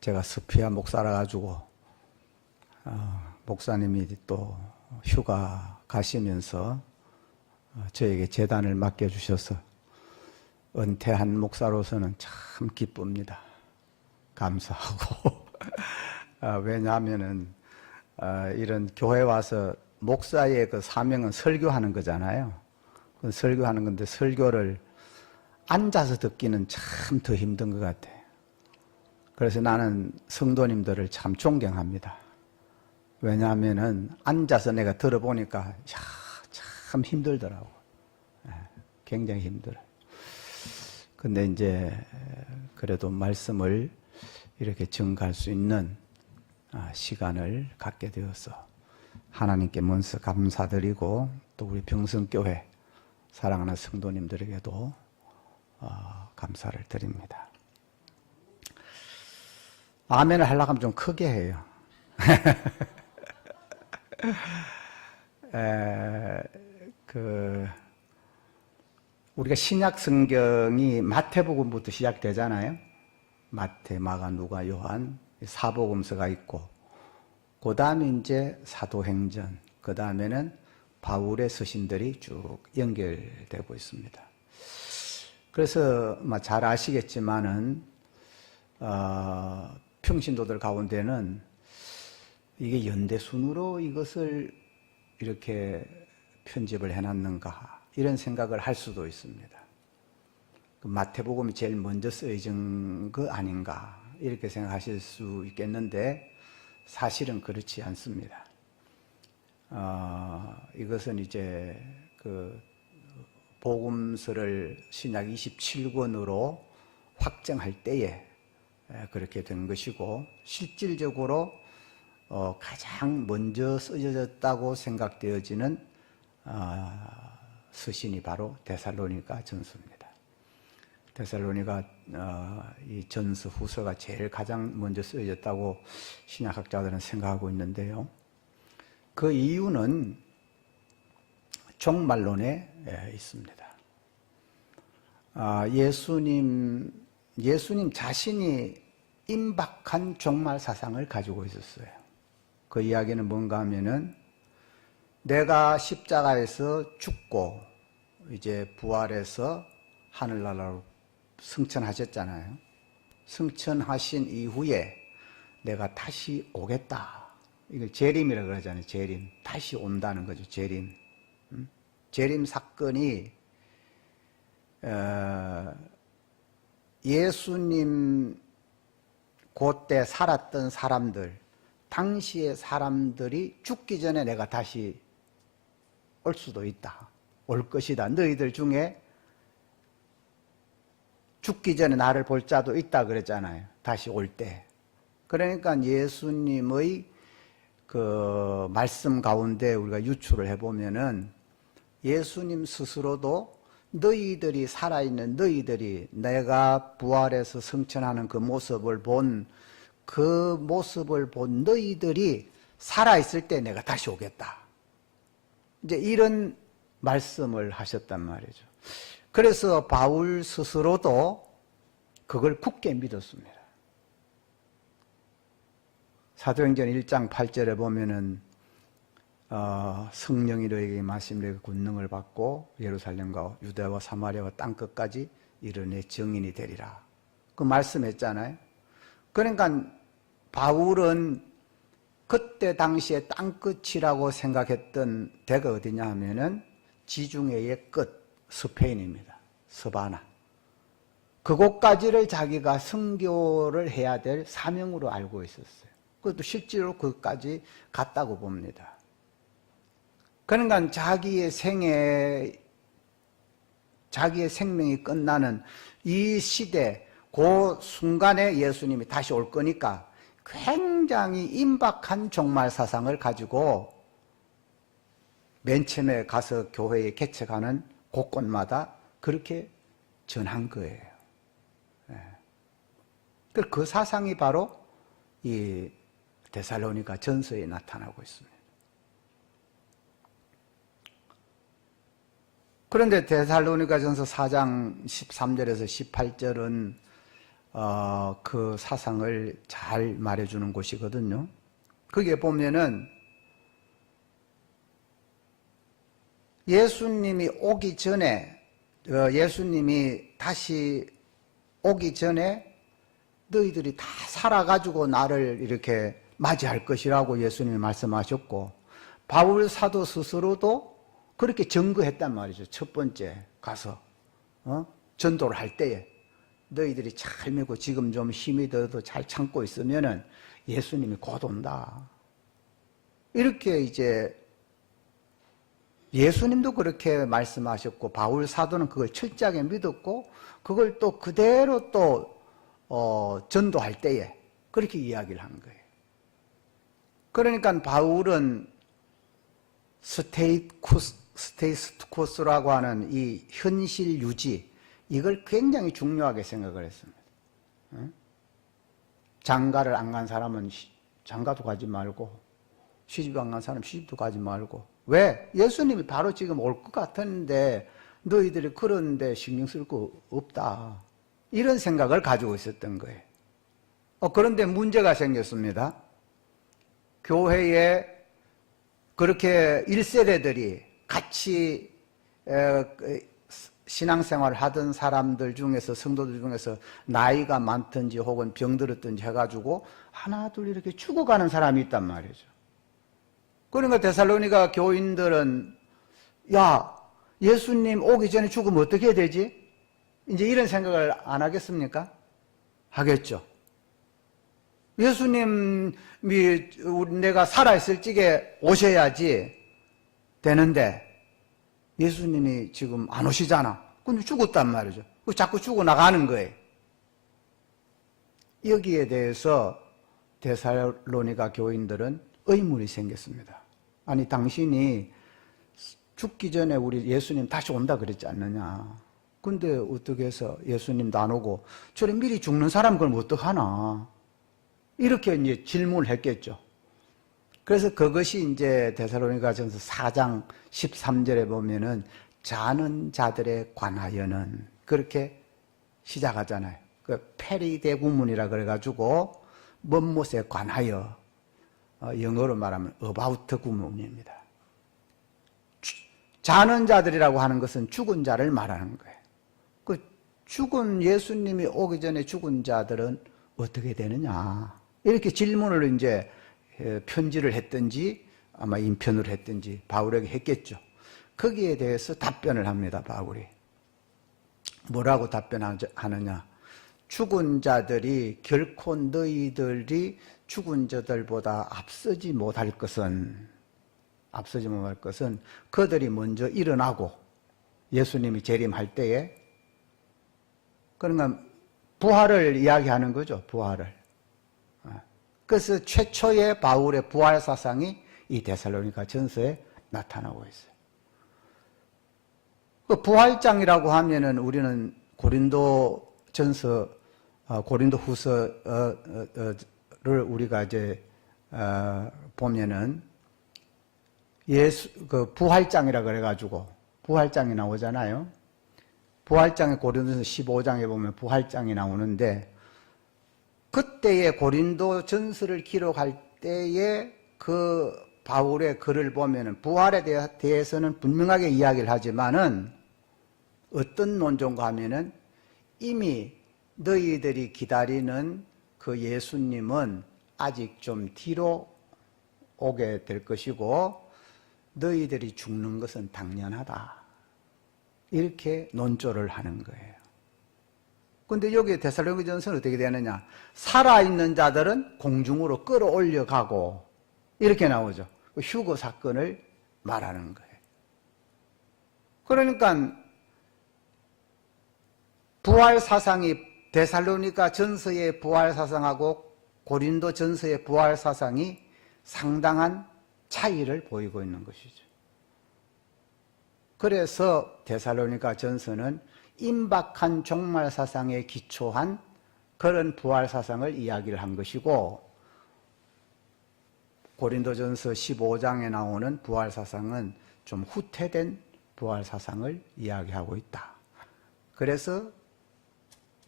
제가 스피아 목사라 가지고 목사님이 또 휴가 가시면서 저에게 제단을 맡겨주셔서 은퇴한 목사로서는 참 기쁩니다. 감사하고 왜냐하면은 이런 교회 와서 목사의 그 사명은 설교하는 거잖아요. 설교하는 건데 설교를 앉아서 듣기는 참 더 힘든 것 같아요. 그래서 나는 성도님들을 참 존경합니다. 왜냐하면은 앉아서 내가 들어보니까 참 힘들더라고. 굉장히 힘들어요. 근데 이제 그래도 말씀을 이렇게 증가할 수 있는 시간을 갖게 되어서 하나님께 먼저 감사드리고 또 우리 병성교회 사랑하는 성도님들에게도 감사를 드립니다. 아멘을 하려고 하면 좀 크게 해요. 우리가 신약 성경이 마태복음부터 시작되잖아요. 마태, 마가, 누가, 요한 사복음서가 있고, 그 다음에 이제 사도행전, 그 다음에는 바울의 서신들이 쭉 연결되고 있습니다. 그래서 잘 아시겠지만은 평신도들 가운데는 이게 연대순으로 이것을 이렇게 편집을 해놨는가 이런 생각을 할 수도 있습니다. 마태복음이 제일 먼저 쓰여진 거 아닌가 이렇게 생각하실 수 있겠는데 사실은 그렇지 않습니다. 이것은 이제 그 복음서를 신약 27권으로 확정할 때에 그렇게 된 것이고 실질적으로 가장 먼저 쓰여졌다고 생각되어지는 서신이 바로 데살로니가 전서입니다. 데살로니가 이 전서 후서가 제일 가장 먼저 쓰여졌다고 신약학자들은 생각하고 있는데요. 그 이유는 종말론에 있습니다. 예수님 자신이 임박한 종말 사상을 가지고 있었어요. 그 이야기는 뭔가 하면은 내가 십자가에서 죽고 이제 부활해서 하늘나라로 승천하셨잖아요. 승천하신 이후에 내가 다시 오겠다. 이걸 재림이라고 그러잖아요. 재림. 다시 온다는 거죠. 재림. 재림 사건이 예수님 그때 살았던 사람들, 당시의 사람들이 죽기 전에 내가 다시 올 수도 있다. 올 것이다. 너희들 중에 죽기 전에 나를 볼 자도 있다 그랬잖아요. 다시 올 때. 그러니까 예수님의 그 말씀 가운데 우리가 유추를 해보면은 예수님 스스로도 너희들이 살아있는 너희들이 내가 부활해서 승천하는 그 모습을 본 너희들이 살아있을 때 내가 다시 오겠다. 이제 이런 말씀을 하셨단 말이죠. 그래서 바울 스스로도 그걸 굳게 믿었습니다. 사도행전 1장 8절에 보면은 성령이 너에게 임하심에 권능을 받고 예루살렘과 유대와 사마리아와 땅끝까지 이르내 증인이 되리라. 그 말씀했잖아요. 그러니까 바울은 그때 당시에 땅끝이라고 생각했던 데가 어디냐 하면은 지중해의 끝 스페인입니다. 서바나. 그곳까지를 자기가 선교를 해야 될 사명으로 알고 있었어요. 그것도 실제로 그것까지 갔다고 봅니다. 그러니까 자기의 생명이 끝나는 이 시대, 그 순간에 예수님이 다시 올 거니까 굉장히 임박한 종말 사상을 가지고 맨 처음에 가서 교회에 개척하는 곳곳마다 그렇게 전한 거예요. 그 사상이 바로 이 데살로니가 전서에 나타나고 있습니다. 그런데 데살로니가 전서 4장 13절에서 18절은 그 사상을 잘 말해주는 곳이거든요. 거기에 보면은 예수님이 오기 전에, 예수님이 다시 오기 전에 너희들이 다 살아가지고 나를 이렇게 맞이할 것이라고 예수님이 말씀하셨고, 바울 사도 스스로도 그렇게 증거했단 말이죠. 첫 번째 가서 전도를 할 때에 너희들이 잘 믿고 지금 좀 힘이 들어도 잘 참고 있으면은 예수님이 곧 온다. 이렇게 이제 예수님도 그렇게 말씀하셨고, 바울 사도는 그걸 철저하게 믿었고, 그걸 또 그대로 또 전도할 때에 그렇게 이야기를 한 거예요. 그러니까 바울은 스테이스코스라고 하는 이 현실 유지, 이걸 굉장히 중요하게 생각을 했습니다. 장가를 안 간 사람은 장가도 가지 말고, 시집 안 간 사람은 시집도 가지 말고. 왜? 예수님이 바로 지금 올 것 같은데 너희들이 그런데 신경 쓸 거 없다. 이런 생각을 가지고 있었던 거예요. 그런데 문제가 생겼습니다. 교회에 그렇게 1세대들이 같이 신앙생활을 하던 사람들 중에서, 성도들 중에서 나이가 많든지 혹은 병들었든지 해가지고 하나 둘 이렇게 죽어가는 사람이 있단 말이죠. 그러니까 데살로니가 교인들은, 야, 예수님 오기 전에 죽으면 어떻게 해야 되지? 이제 이런 생각을 안 하겠습니까? 하겠죠. 예수님이 내가 살아있을 적에 오셔야지 되는데 예수님이 지금 안 오시잖아. 근데 죽었단 말이죠. 자꾸 죽어나가는 거예요. 여기에 대해서 데살로니가 교인들은 의문이 생겼습니다. 아니, 당신이 죽기 전에 우리 예수님 다시 온다 그랬지 않느냐. 근데 어떻게 해서 예수님도 안 오고 저래 미리 죽는 사람 그럼 어떡하나. 이렇게 이제 질문을 했겠죠. 그래서 그것이 이제 데살로니가전서 4장 13절에 보면은 자는 자들에 관하여는 그렇게 시작하잖아요. 그 페리대구문이라 그래가지고 뭔못에 관하여, 영어로 말하면 about 구문입니다. 자는 자들이라고 하는 것은 죽은 자를 말하는 거예요. 그 죽은 예수님이 오기 전에 죽은 자들은 어떻게 되느냐. 이렇게 질문을 이제 편지를 했든지 아마 인편을 했든지 바울에게 했겠죠. 거기에 대해서 답변을 합니다. 바울이 뭐라고 답변하느냐. 죽은 자들이 결코 너희들이 죽은 자들보다 앞서지 못할 것은 그들이 먼저 일어나고 예수님이 재림할 때에, 그러니까 부활을 이야기하는 거죠. 부활을. 그래서 최초의 바울의 부활 사상이 이 데살로니가 전서에 나타나고 있어요. 그 부활장이라고 하면은 우리는 고린도 후서를 우리가 이제 보면은 그 부활장이라 그래가지고 부활장이 나오잖아요. 부활장에 고린도전서 15장에 보면 부활장이 나오는데, 그때의 고린도 전서를 기록할 때에 그 바울의 글을 보면은 부활에 대해서는 분명하게 이야기를 하지만은 어떤 논조인가 하면은 이미 너희들이 기다리는 그 예수님은 아직 좀 뒤로 오게 될 것이고 너희들이 죽는 것은 당연하다. 이렇게 논조를 하는 거예요. 근데 여기 데살로니가전서는 어떻게 되느냐. 살아있는 자들은 공중으로 끌어올려 가고 이렇게 나오죠. 휴거 사건을 말하는 거예요. 그러니까 부활 사상이 데살로니가 전서의 부활 사상하고 고린도 전서의 부활 사상이 상당한 차이를 보이고 있는 것이죠. 그래서 데살로니가 전서는 임박한 종말 사상에 기초한 그런 부활 사상을 이야기를 한 것이고, 고린도전서 15장에 나오는 부활 사상은 좀 후퇴된 부활 사상을 이야기하고 있다. 그래서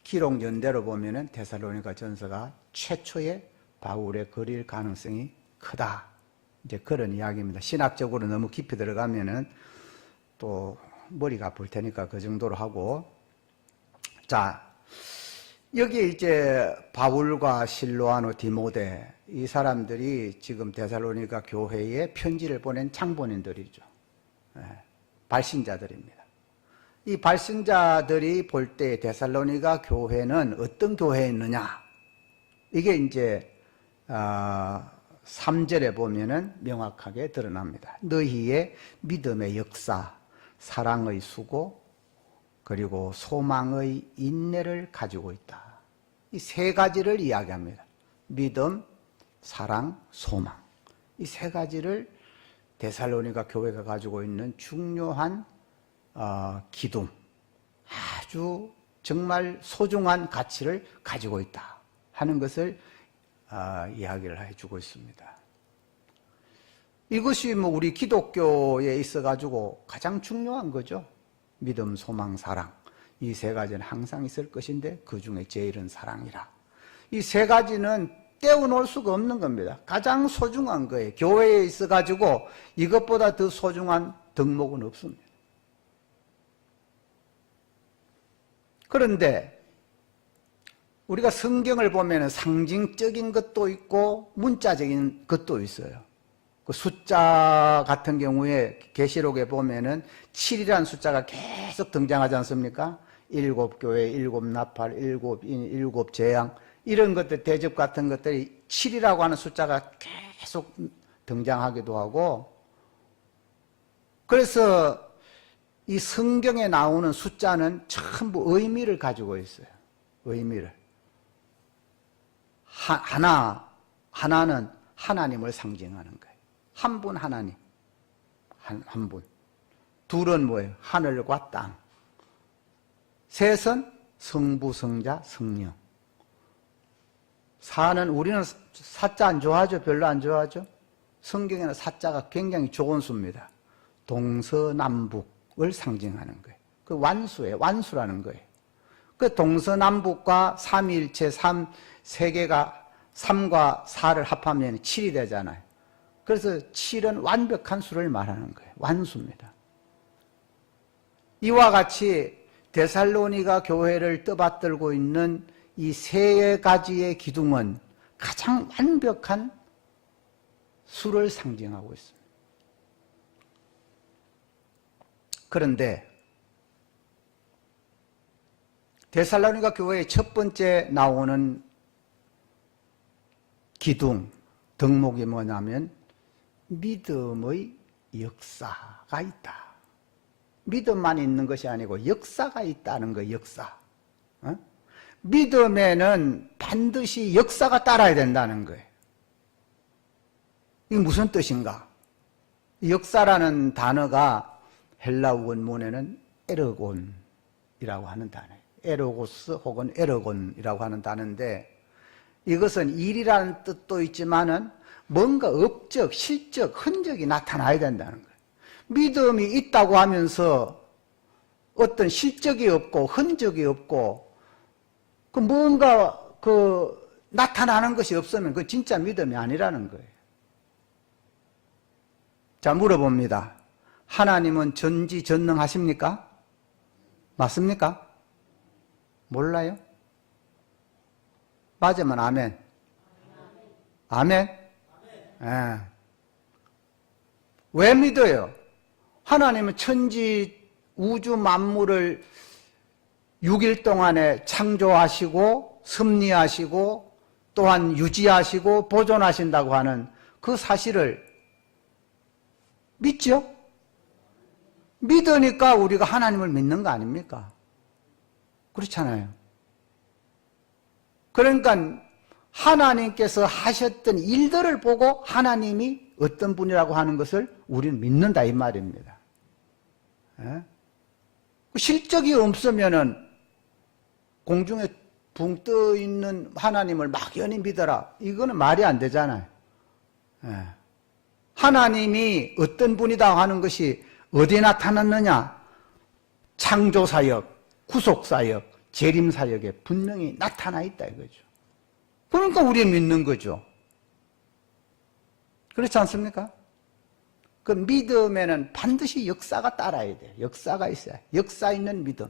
기록 연대로 보면은 데살로니가 전서가 최초의 바울의 글일 가능성이 크다. 이제 그런 이야기입니다. 신학적으로 너무 깊이 들어가면은 또 머리가 아플 테니까 그 정도로 하고. 자, 여기 이제 바울과 실로아노, 디모데 이 사람들이 지금 데살로니가 교회에 편지를 보낸 창본인들이죠. 발신자들입니다. 이 발신자들이 볼 때 데살로니가 교회는 어떤 교회였느냐, 이게 이제 3절에 보면은 명확하게 드러납니다. 너희의 믿음의 역사, 사랑의 수고, 그리고 소망의 인내를 가지고 있다. 이 세 가지를 이야기합니다. 믿음, 사랑, 소망. 이 세 가지를 데살로니가 교회가 가지고 있는 중요한 기둥, 아주 정말 소중한 가치를 가지고 있다 하는 것을 이야기를 해주고 있습니다. 이것이 뭐 우리 기독교에 있어가지고 가장 중요한 거죠. 믿음, 소망, 사랑. 이 세 가지는 항상 있을 것인데 그 중에 제일은 사랑이라. 이 세 가지는 떼어놓을 수가 없는 겁니다. 가장 소중한 거예요. 교회에 있어가지고 이것보다 더 소중한 덕목은 없습니다. 그런데 우리가 성경을 보면 상징적인 것도 있고 문자적인 것도 있어요. 그 숫자 같은 경우에 계시록에 보면은 7이라는 숫자가 계속 등장하지 않습니까? 7교회, 7나팔, 7인, 7재앙 이런 것들, 대접 같은 것들이 7이라고 하는 숫자가 계속 등장하기도 하고, 그래서 이 성경에 나오는 숫자는 전부 의미를 가지고 있어요. 의미를. 하나는 하나님을 상징하는 거예요. 한 분 하나님. 한 분. 둘은 뭐예요? 하늘과 땅. 셋은 성부, 성자, 성령. 사는, 우리는 사자 안 좋아하죠? 별로 안 좋아하죠? 성경에는 사자가 굉장히 좋은 수입니다. 동서남북을 상징하는 거예요. 그 완수예요. 완수라는 거예요. 그 동서남북과 삼위일체, 세 개가 3과 4를 합하면 7이 되잖아요. 그래서 7은 완벽한 수를 말하는 거예요. 완수입니다. 이와 같이 데살로니가 교회를 떠받들고 있는 이 세 가지의 기둥은 가장 완벽한 수를 상징하고 있습니다. 그런데 데살로니가 교회의 첫 번째 나오는 기둥, 덕목이 뭐냐면 믿음의 역사가 있다. 믿음만 있는 것이 아니고 역사가 있다는 거예요. 역사. 믿음에는 반드시 역사가 따라야 된다는 거예요. 이게 무슨 뜻인가? 역사라는 단어가 헬라어 원문에는 에르곤이라고 하는 단어예요. 에로고스 혹은 에르곤이라고 하는 단어인데, 이것은 일이라는 뜻도 있지만은 뭔가 업적, 실적, 흔적이 나타나야 된다는 거예요. 믿음이 있다고 하면서 어떤 실적이 없고 흔적이 없고 뭔가 나타나는 것이 없으면 그 진짜 믿음이 아니라는 거예요. 자, 물어봅니다. 하나님은 전지전능하십니까? 맞습니까? 몰라요? 맞으면 아멘. 아멘? 예. 왜 믿어요? 하나님은 천지 우주 만물을 6일 동안에 창조하시고 섭리하시고 또한 유지하시고 보존하신다고 하는 그 사실을 믿죠? 믿으니까 우리가 하나님을 믿는 거 아닙니까? 그렇잖아요. 그러니까 하나님께서 하셨던 일들을 보고 하나님이 어떤 분이라고 하는 것을 우리는 믿는다 이 말입니다. 예? 실적이 없으면은 공중에 붕 떠 있는 하나님을 막연히 믿어라. 이거는 말이 안 되잖아요. 예. 하나님이 어떤 분이다 하는 것이 어디에 나타났느냐? 창조사역, 구속사역, 재림 사역에 분명히 나타나 있다 이거죠. 그러니까 우리는 믿는 거죠. 그렇지 않습니까? 그 믿음에는 반드시 역사가 따라야 돼요. 역사가 있어야 돼요. 역사 있는 믿음.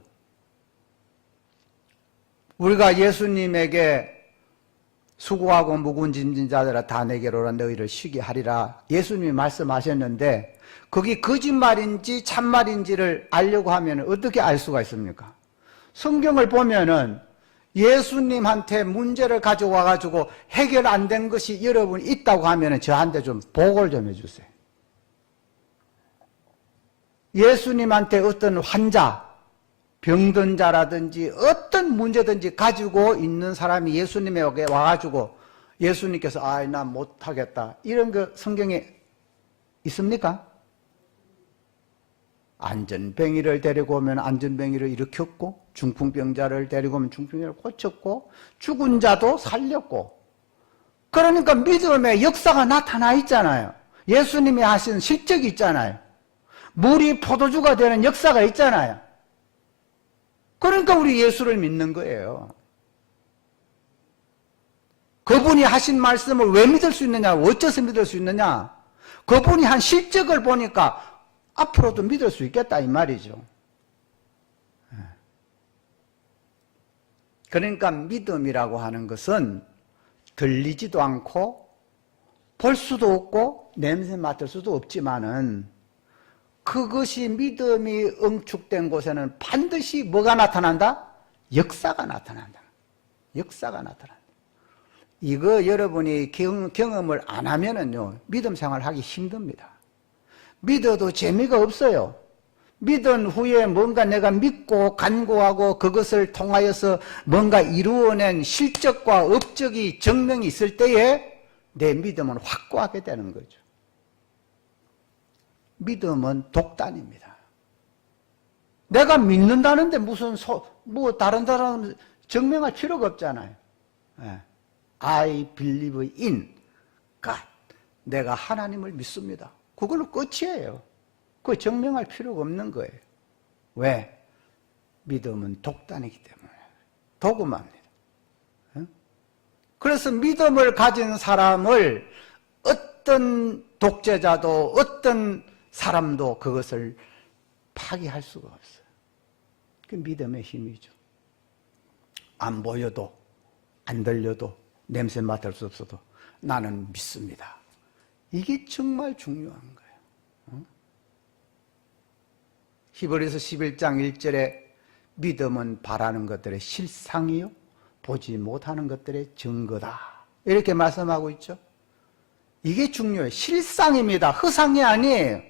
우리가 예수님에게 수고하고 무거운 짐진 자들아 다 내게로 오라 너희를 쉬게 하리라 예수님이 말씀하셨는데 그게 거짓말인지 참말인지를 알려고 하면 어떻게 알 수가 있습니까? 성경을 보면은 예수님한테 문제를 가져와 가지고 해결 안 된 것이 여러분 있다고 하면은 저한테 좀 보고를 좀 해주세요. 예수님한테 어떤 환자, 병든 자라든지 어떤 문제든지 가지고 있는 사람이 예수님에게 와가지고 예수님께서 아이 나 못하겠다 이런 거 성경에 있습니까? 안전뱅이를 데리고 오면 안전뱅이를 일으켰고 중풍병자를 데리고 오면 중풍병자를 고쳤고 죽은 자도 살렸고 그러니까 믿음의 역사가 나타나 있잖아요. 예수님이 하신 실적이 있잖아요. 물이 포도주가 되는 역사가 있잖아요. 그러니까 우리 예수를 믿는 거예요. 그분이 하신 말씀을 왜 믿을 수 있느냐? 어째서 믿을 수 있느냐? 그분이 한 실적을 보니까 앞으로도 믿을 수 있겠다 이 말이죠. 그러니까 믿음이라고 하는 것은 들리지도 않고 볼 수도 없고 냄새 맡을 수도 없지만은 그것이 믿음이 응축된 곳에는 반드시 뭐가 나타난다? 역사가 나타난다. 역사가 나타난다. 이거 여러분이 경험을 안 하면은요, 믿음 생활하기 힘듭니다. 믿어도 재미가 없어요. 믿은 후에 뭔가 내가 믿고 간구하고 그것을 통하여서 뭔가 이루어낸 실적과 업적이 증명이 있을 때에 내 믿음은 확고하게 되는 거죠. 믿음은 독단입니다. 내가 믿는다는데 무슨 다른 사람 증명할 필요가 없잖아요. I believe in God. 내가 하나님을 믿습니다. 그걸로 끝이에요. 그거 증명할 필요가 없는 거예요. 왜? 믿음은 독단이기 때문에. 도구마입니다. 그래서 믿음을 가진 사람을 어떤 독재자도 어떤 사람도 그것을 파괴할 수가 없어요. 그 믿음의 힘이죠. 안 보여도 안 들려도 냄새 맡을 수 없어도 나는 믿습니다. 이게 정말 중요한 거예요. 히브리서 11장 1절에 믿음은 바라는 것들의 실상이요 보지 못하는 것들의 증거다 이렇게 말씀하고 있죠. 이게 중요해요. 실상입니다. 허상이 아니에요.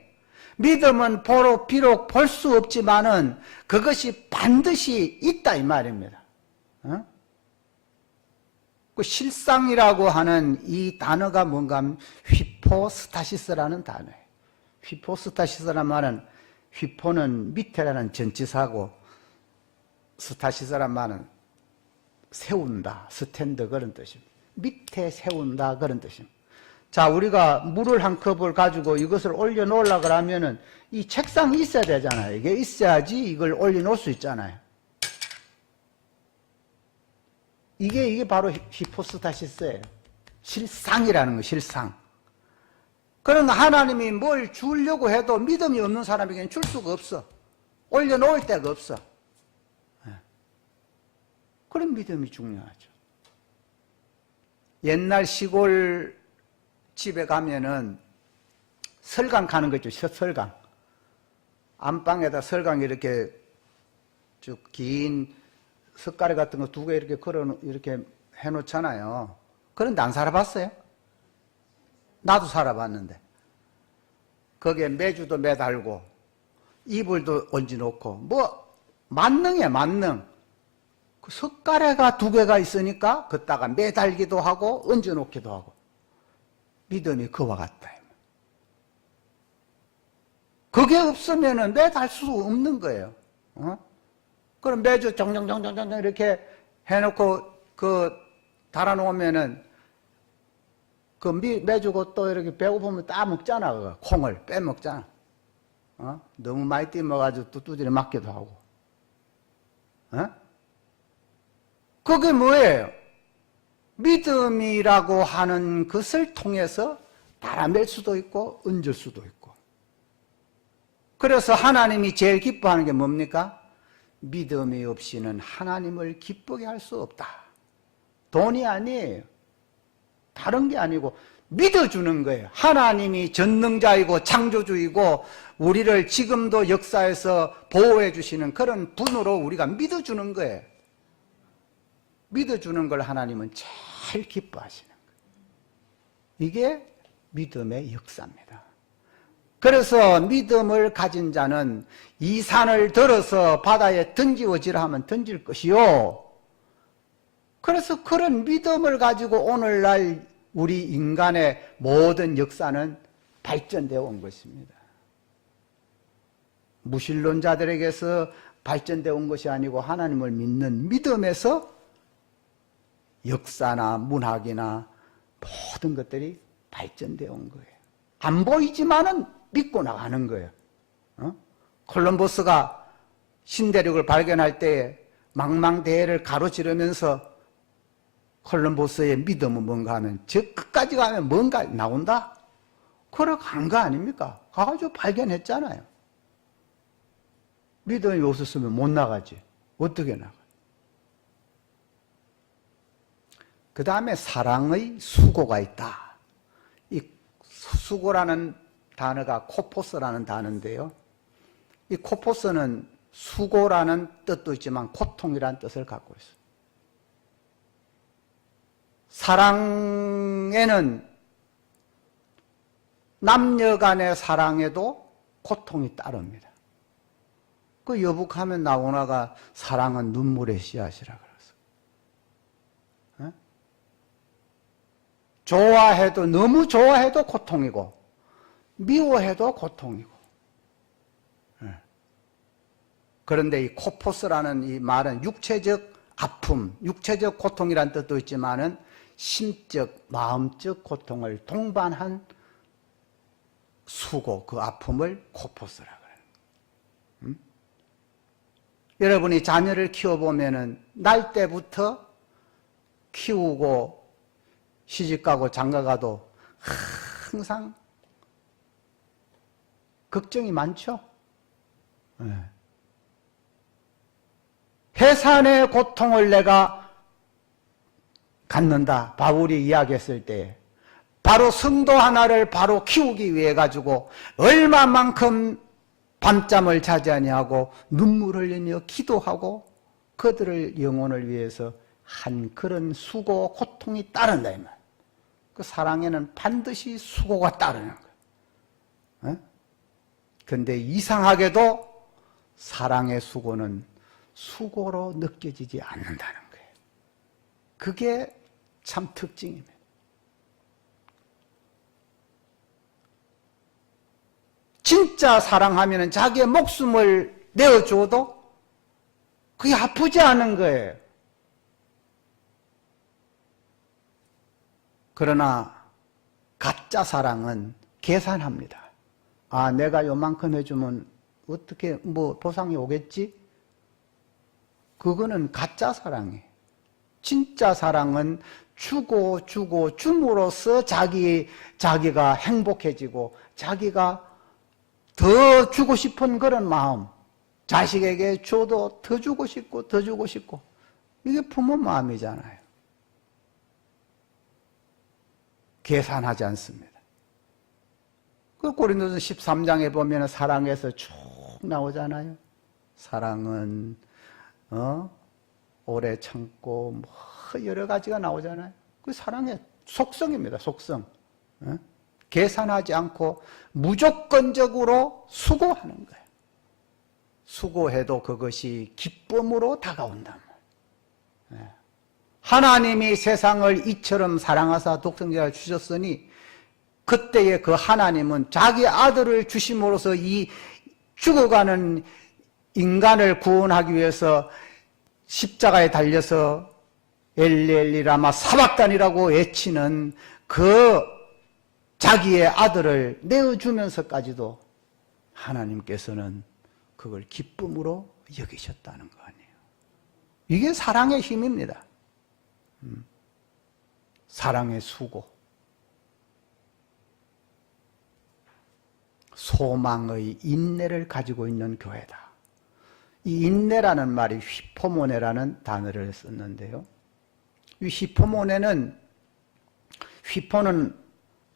믿음은 비록 볼 수 없지만은 그것이 반드시 있다 이 말입니다. 그 실상이라고 하는 이 단어가 뭔가 하면 휘포스타시스라는 단어예요. 휘포스타시스라는 말은 휘포는 밑에라는 전치사고 스타시스라는 말은 세운다, 스탠드 그런 뜻입니다. 밑에 세운다 그런 뜻입니다. 자, 우리가 물을 한 컵을 가지고 이것을 올려놓으려고 하면은 이 책상이 있어야 되잖아요. 이게 있어야지 이걸 올려놓을 수 있잖아요. 이게 바로 히포스타시스예요. 실상이라는 거, 실상. 그러니까 하나님이 뭘 주려고 해도 믿음이 없는 사람에게는 줄 수가 없어. 올려놓을 데가 없어. 그런 믿음이 중요하죠. 옛날 시골 집에 가면은 설강 가는 거 있죠. 설강. 안방에다 설강 이렇게 쭉 긴 석가래 같은 거 두 개 이렇게 이렇게 해놓잖아요. 그런데 안 살아봤어요? 나도 살아봤는데. 거기에 매주도 매달고, 이불도 얹어놓고, 만능이야, 만능. 그 석가래가 두 개가 있으니까, 걷다가 매달기도 하고, 얹어놓기도 하고. 믿음이 그와 같다. 그게 없으면은 매달 수 없는 거예요. 그럼 매주 정정정정정 이렇게 해놓고 달아놓으면은 매주고 또 이렇게 배고프면 따 먹잖아. 그거. 콩을 빼먹잖아. 너무 많이 띠먹어가지고 또 두드려 맞기도 하고. 그게 뭐예요? 믿음이라고 하는 것을 통해서 달아낼 수도 있고 얹을 수도 있고. 그래서 하나님이 제일 기뻐하는 게 뭡니까? 믿음이 없이는 하나님을 기쁘게 할 수 없다. 돈이 아니에요. 다른 게 아니고 믿어주는 거예요. 하나님이 전능자이고 창조주이고 우리를 지금도 역사에서 보호해 주시는 그런 분으로 우리가 믿어주는 거예요. 믿어주는 걸 하나님은 제일 기뻐하시는 거예요. 이게 믿음의 역사입니다. 그래서 믿음을 가진 자는 이 산을 들어서 바다에 던지어지라 하면 던질 것이요. 그래서 그런 믿음을 가지고 오늘날 우리 인간의 모든 역사는 발전되어 온 것입니다. 무신론자들에게서 발전되어 온 것이 아니고 하나님을 믿는 믿음에서 역사나 문학이나 모든 것들이 발전되어 온 거예요. 안 보이지만은 믿고 나가는 거예요. 콜럼버스가 신대륙을 발견할 때 망망대해를 가로지르면서 콜럼버스의 믿음은 뭔가 하면 저 끝까지 가면 뭔가 나온다? 그러 간 거 아닙니까? 가가지고 발견했잖아요. 믿음이 없었으면 못 나가지. 어떻게 나가? 그 다음에 사랑의 수고가 있다. 이 수고라는 단어가 코포스라는 단어인데요. 이 코포스는 수고라는 뜻도 있지만 고통이라는 뜻을 갖고 있어요. 사랑에는 남녀 간의 사랑에도 고통이 따릅니다. 그 여북하면 나오나가 사랑은 눈물의 씨앗이라 그랬어. 좋아해도 너무 좋아해도 고통이고 미워해도 고통이고. 그런데 이 코포스라는 이 말은 육체적 아픔, 육체적 고통이란 뜻도 있지만은 심적, 마음적 고통을 동반한 수고, 그 아픔을 코포스라 그래요. 여러분이 자녀를 키워보면은 날 때부터 키우고 시집가고 장가가도 항상 걱정이 많죠. 해산의 고통을 내가 갖는다. 바울이 이야기했을 때 바로 성도 하나를 바로 키우기 위해 가지고 얼마만큼 밤잠을 자지 아니하고 눈물 흘리며 기도하고 그들을 영혼을 위해서 한 그런 수고, 고통이 따른다 이 말. 그 사랑에는 반드시 수고가 따르는 거예요. 그런데 이상하게도 사랑의 수고는 수고로 느껴지지 않는다는 거예요. 그게 참 특징입니다. 진짜 사랑하면 자기의 목숨을 내어줘도 그게 아프지 않은 거예요. 그러나 가짜 사랑은 계산합니다. 아, 내가 요만큼 해주면 어떻게 뭐 보상이 오겠지? 그거는 가짜 사랑이에요. 진짜 사랑은 주고 주고 줌으로써 자기가 행복해지고 자기가 더 주고 싶은 그런 마음, 자식에게 줘도 더 주고 싶고 더 주고 싶고, 이게 부모 마음이잖아요. 계산하지 않습니다. 그 고린도서 13장에 보면 사랑에서 쭉 나오잖아요. 사랑은 오래 참고 뭐 여러 가지가 나오잖아요. 그 사랑의 속성입니다. 속성. 계산하지 않고 무조건적으로 수고하는 거예요. 수고해도 그것이 기쁨으로 다가온단 말이에요. 하나님이 세상을 이처럼 사랑하사 독생자를 주셨으니 그때의 그 하나님은 자기 아들을 주심으로써 이 죽어가는 인간을 구원하기 위해서 십자가에 달려서 엘리 라마 사박단이라고 외치는 그 자기의 아들을 내어주면서까지도 하나님께서는 그걸 기쁨으로 여기셨다는 거 아니에요. 이게 사랑의 힘입니다. 사랑의 수고, 소망의 인내를 가지고 있는 교회다. 이 인내라는 말이 휘포모네라는 단어를 썼는데요. 이 휘포모네는, 휘포는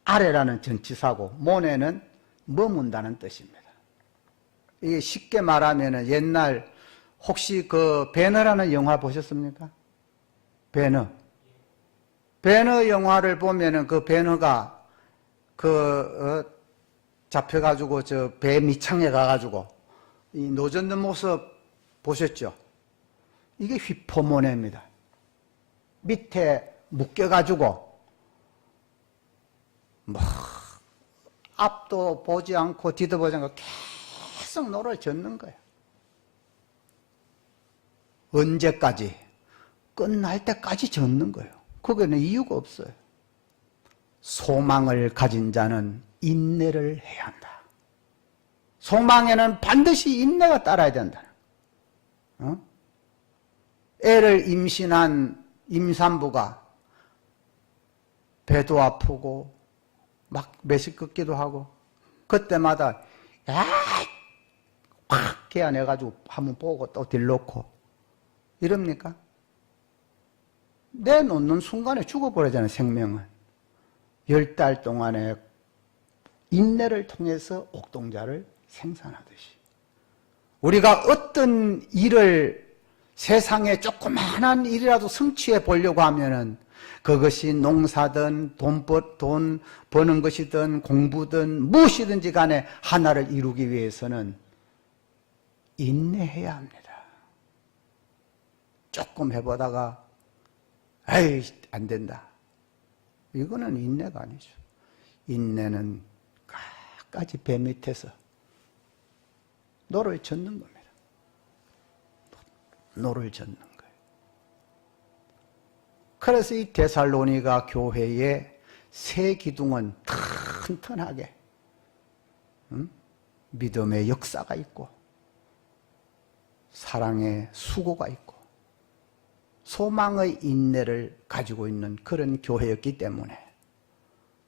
아래라는 전치사고 모네는 머문다는 뜻입니다. 이게 쉽게 말하면 옛날 혹시 그 배너라는 영화 보셨습니까? 배너. 배너 영화를 보면은 그 배너가 잡혀가지고 저 배 밑창에 가가지고 이 노젓는 모습 보셨죠? 이게 휘포모네입니다. 밑에 묶여가지고 뭐 앞도 보지 않고 뒤도 보지 않고 계속 노를 젓는 거예요. 언제까지? 끝날 때까지 젓는 거예요. 그거는 이유가 없어요. 소망을 가진 자는 인내를 해야 한다. 소망에는 반드시 인내가 따라야 된다. 애를 임신한 임산부가 배도 아프고 막 메시껍기도 하고 그때마다 확 개어내가지고 한번 보고 또 딜놓고 이럽니까? 내놓는 순간에 죽어버리잖아요. 생명은 10달 동안의 인내를 통해서 옥동자를 생산하듯이 우리가 어떤 일을 세상에 조그마한 일이라도 성취해 보려고 하면은 그것이 농사든 돈 버는 것이든 공부든 무엇이든지 간에 하나를 이루기 위해서는 인내해야 합니다. 조금 해보다가 에이 안 된다. 이거는 인내가 아니죠. 인내는 끝까지 배 밑에서 노를 젓는 겁니다. 노를 젓는 거예요. 그래서 이 데살로니가 교회의 새 기둥은 튼튼하게 믿음의 역사가 있고 사랑의 수고가 있고 소망의 인내를 가지고 있는 그런 교회였기 때문에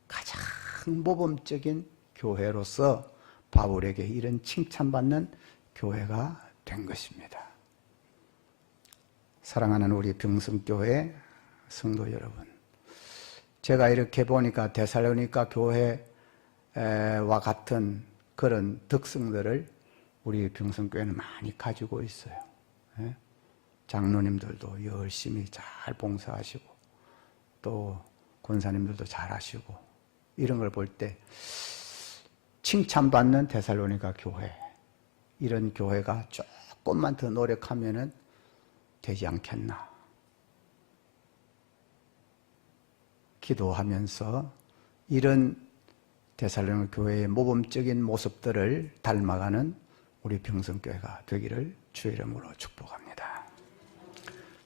가장 모범적인 교회로서 바울에게 이런 칭찬받는 교회가 된 것입니다. 사랑하는 우리 병성교회 성도 여러분, 제가 이렇게 보니까 데살로니가 교회와 같은 그런 특성들을 우리 병성교회는 많이 가지고 있어요. 장로님들도 열심히 잘 봉사하시고 또 권사님들도 잘하시고 이런 걸 볼 때 칭찬받는 데살로니가 교회, 이런 교회가 조금만 더 노력하면 되지 않겠나 기도하면서 이런 데살로니가 교회의 모범적인 모습들을 닮아가는 우리 병성교회가 되기를 주의 이름으로 축복합니다.